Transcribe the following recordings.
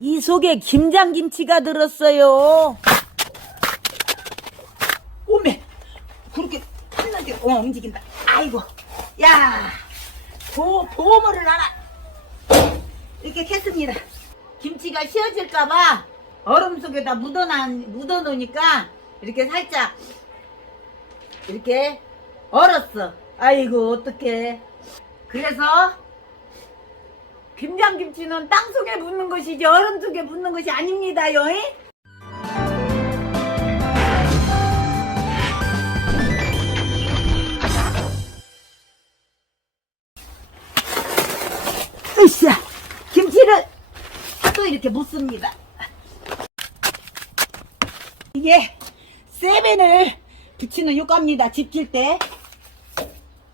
이 속에 김장김치가 들었어요. 오메, 그렇게 한나게 어, 움직인다. 아이고, 야, 보, 보물을 하나 이렇게 캤습니다. 김치가 씌어질까봐 얼음 속에다 묻어놓, 묻어놓으니까 이렇게 살짝 이렇게 얼었어. 아이고, 어떡해. 그래서 김장김치는 땅 속에 묻는 것이지 얼음 속에 묻는 것이 아닙니다요. 잉? 으쌰 김치를 또 이렇게 묻습니다. 이게 세벤을 붙이는 효과입니다. 집질 때.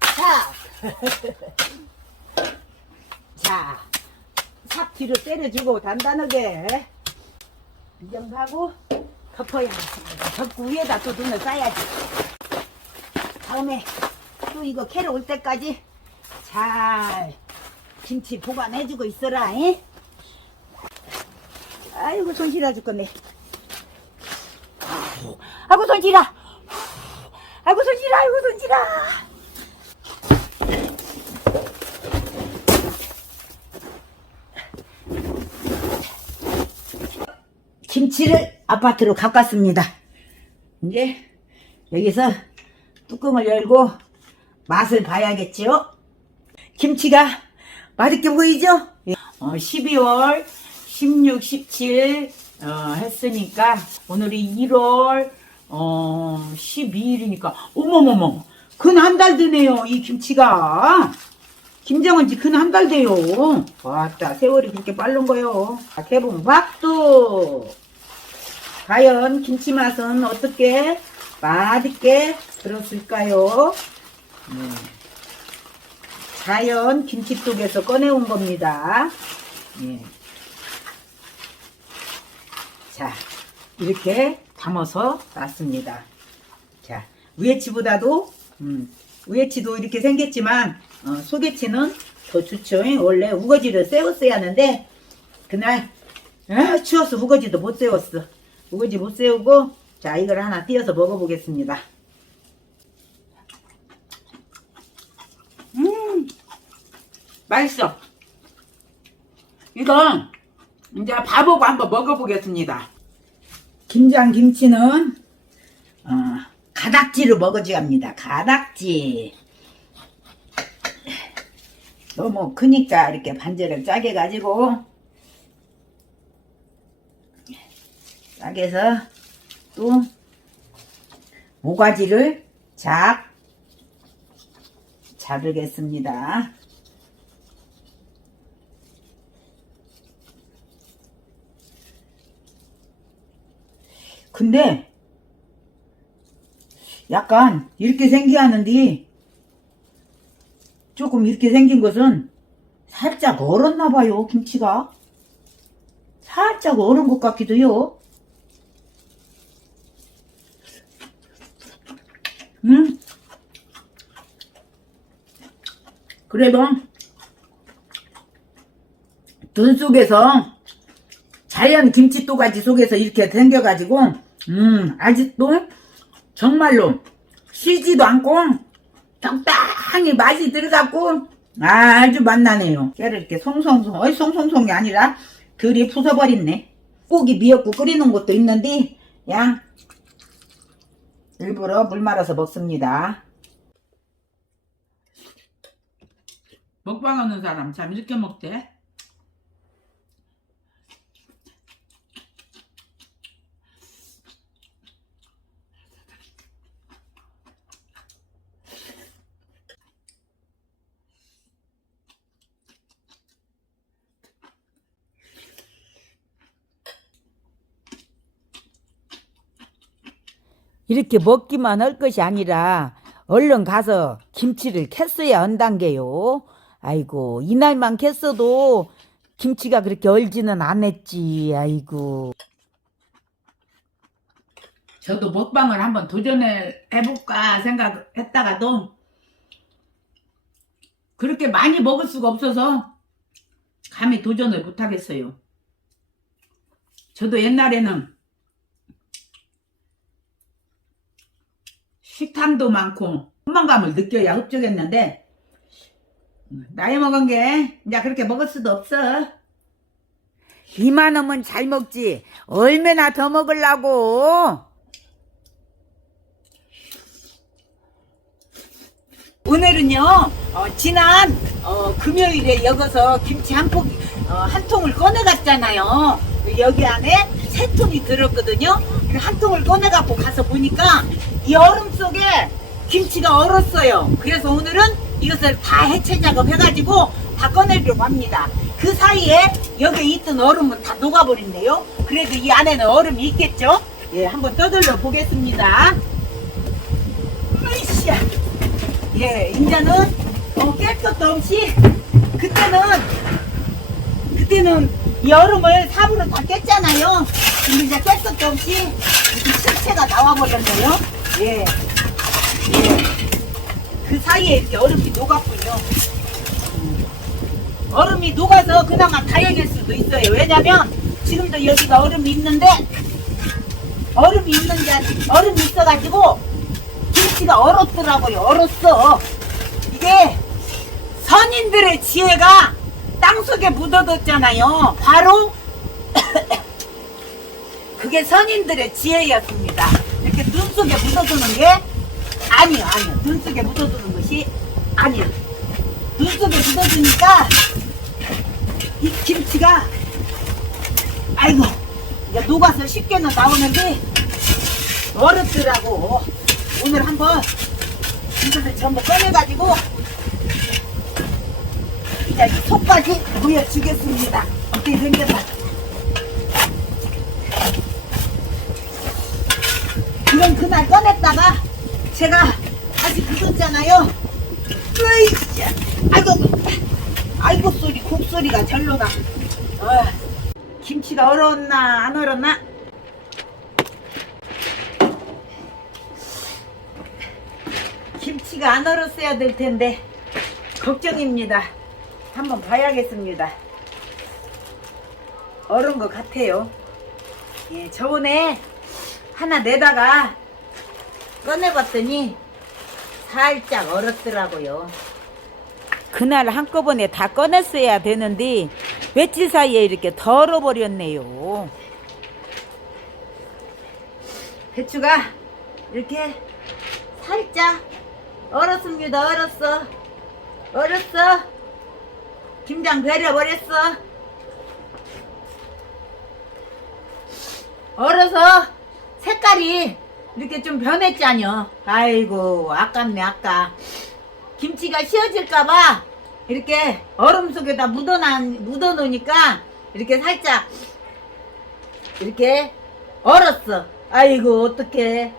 자, 자, 삽 뒤로 때려주고 단단하게 안정하고 덮어야 합니다. 덮고 위에다 또 눈을 쌓아야지. 다음에 또 이거 캐러 올 때까지 잘 김치 보관해주고 있어라. 잉? 아이고 손 시려 죽겠네. 아이고 손 시려. 아이고 손 시려. 아이고 손 시려. 김치를 아파트로 갖고 왔습니다. 이제 여기서 뚜껑을 열고 맛을 봐야겠죠? 김치가 맛있게 보이죠? 어, 12월 16, 17 어, 했으니까 오늘이 1월 어, 12일이니까 어머머머 근 한 달 되네요 이 김치가 김장은 지 근 한 달 돼요 왔다 세월이 그렇게 빠른 거요 자, 개봉 박수 과연 김치 맛은 어떻게 맛있게 들었을까요? 네. 자연 김치뚝에서 꺼내온 겁니다. 예. 자, 이렇게 담아서 놨습니다. 자, 위에치보다도, 음, 위에치도 이렇게 생겼지만, 어, 소개치는 더 좋죠. 원래 우거지를 세웠어야 하는데, 그날, 아, 추워서 우거지도 못 세웠어. 우거지 못 세우고, 자, 이걸 하나 띄어서 먹어보겠습니다. 음, 맛있어. 이건 이제 밥하고 한번 먹어보겠습니다. 김장 김치는 어, 가닥지로 먹어줘야 합니다. 가닥지. 너무 크니까 이렇게 반절을 짜게 가지고 해서 또 모가지를 작 자르겠습니다. 근데 약간 이렇게 생기하는데 조금 이렇게 생긴 것은 살짝 얼었나 봐요 김치가 살짝 얼은 것 같기도 해요 음? 그래도 돈 속에서 자연 김치 또가지 속에서 이렇게 생겨가지고 음 아직도 정말로 쉬지도 않고 적당히 맛이 들어갔고 아주 맛나네요. 깨를 이렇게 송송송 어이 송송송이 아니라 들이 부숴버렸네. 고기 미역국 끓이는 것도 있는데 야 일부러 물 말아서 먹습니다. 먹방 하는 사람 참 이렇게 먹대 이렇게 먹기만 할 것이 아니라 얼른 가서 김치를 캤어야 한단게요. 아이고 이날만 캤어도 김치가 그렇게 얼지는 않았지. 아이고. 저도 먹방을 한번 도전을 해볼까 생각했다가도 그렇게 많이 먹을 수가 없어서 감히 도전을 못하겠어요. 저도 옛날에는 식탐도 많고 포만감을 느껴야 흡족했는데 나이 먹은 게 이제 그렇게 먹을 수도 없어. 이만 하면 잘 먹지. 얼마나 더 먹으려고? 오늘은요 어, 지난 어, 금요일에 여기서 김치 한 포기 어, 한 통을 꺼내갔잖아요. 여기 안에 세 통이 들었거든요. 한 통을 꺼내갖고 가서 보니까 이 얼음 속에 김치가 얼었어요. 그래서 오늘은 이것을 다 해체 작업 해가지고 다 꺼내려고 합니다. 그 사이에 여기 있던 얼음은 다 녹아버린대요. 그래도 이 안에는 얼음이 있겠죠? 예 한번 떠들러 보겠습니다. 으이씨야. 예, 이제는 어, 깰 것도 없이 그때는 그때는 이 얼음을 삽으로 다 깼잖아요. 근데 이제 깰 것도 없이 이렇게 실체가 나와버렸네요. 예, 예. 그 사이에 이렇게 얼음이 녹았군요. 음. 얼음이 녹아서 그나마 다행일 수도 있어요. 왜냐면 지금도 여기가 얼음이 있는데 얼음이 있는지 아직 얼음이 있어가지고 김치가 얼었더라고요. 얼었어. 이게 선인들의 지혜가 땅속에 묻어뒀잖아요. 바로 그게 선인들의 지혜였습니다. 이렇게 눈 속에 묻어두는 게 아니요, 아니요. 눈 속에 묻어두는 것이 아니요. 눈 속에 묻어두니까 이 김치가 아이고 이제 녹아서 쉽게는 나오는데 얼었더라고. 오늘 한번 이것을 전부 꺼내가지고 이제 이 속까지 보여주겠습니다. 어떻게 생겼나? 이건 그날 꺼냈다가 제가 다시 굳었잖아요. 으이씨, 아이고, 아이고 소리, 곡소리가 절로 나. 어, 김치가 얼었나 안 얼었나? 김치가 안 얼었어야 될 텐데 걱정입니다. 한번 봐야겠습니다. 얼은 것 같아요. 예, 저번에 하나 내다가 꺼내봤더니 살짝 얼었더라고요. 그날 한꺼번에 다 꺼냈어야 되는데 며칠 사이에 이렇게 덜어버렸네요. 배추가 이렇게 살짝 얼었습니다. 얼었어. 얼었어. 김장 배려버렸어. 얼어서 색깔이 이렇게 좀 변했잖여. 아이고, 아깝네, 아까. 김치가 씌어질까봐 이렇게 얼음 속에다 묻어놔, 묻어놓으니까 이렇게 살짝 이렇게 얼었어. 아이고, 어떡해.